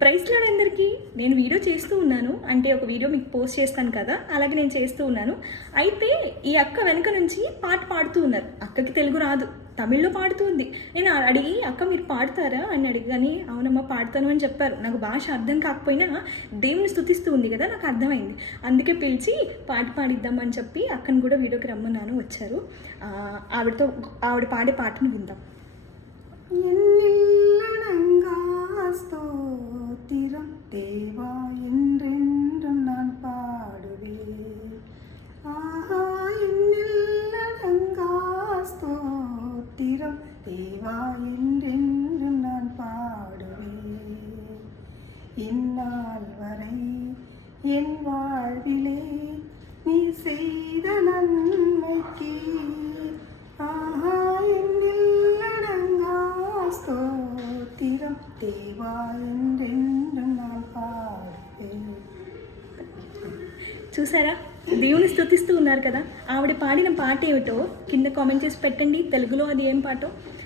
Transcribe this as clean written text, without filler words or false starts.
Price lord అందరికీ. నేను video చేస్తూ ఉన్నాను, అంటే ఒక వీడియో మీకు పోస్ట్ చేస్తాను కదా, అలాగే నేను చేస్తూ ఉన్నాను. అయితే ఈ అక్క వెనక నుంచి పాట పాడుతూ ఉన్నారు. అక్కకి తెలుగు రాదు, తమిళ్లో పాడుతుంది. నేను అడిగి, అక్క మీరు పాడతారా అని అడిగాని, అవునమ్మా పాడతాను అని చెప్పారు. నాకు భాష అర్థం కాకపోయినా దేవుని స్తుతిస్తూ ఉంది కదా, నాకు అర్థమైంది. అందుకే పిలిచి పాట పాడిద్దామని చెప్పి అక్కను కూడా వీడియోకి రమ్మన్నాను, వచ్చారు. ఆవిడ పాడే పాటను విందాం. ஸ்தோத்திரம் தேவா என்றென்றும் நான் பாடுவேன். ஆஹா என்னில்லடங்கா ஸ்தோத்திரம் தேவா என்றென்றும் நான் பாடுவேன். இந்நாள் வரை என் வாழ்விலே நீ செய்த நன்மைக்கு ஆஹா என்னில்லடங்கா ஸ்தோத்திரம் దేవా ఎందెందుం నా పాడే. చూసారా, దేవుని స్తుతిస్తూ ఉన్నారు కదా. ఆవిడ పాడిన పాట ఏమిటో కింద కామెంట్ చేసి పెట్టండి, తెలుగులో అది ఏం పాటో.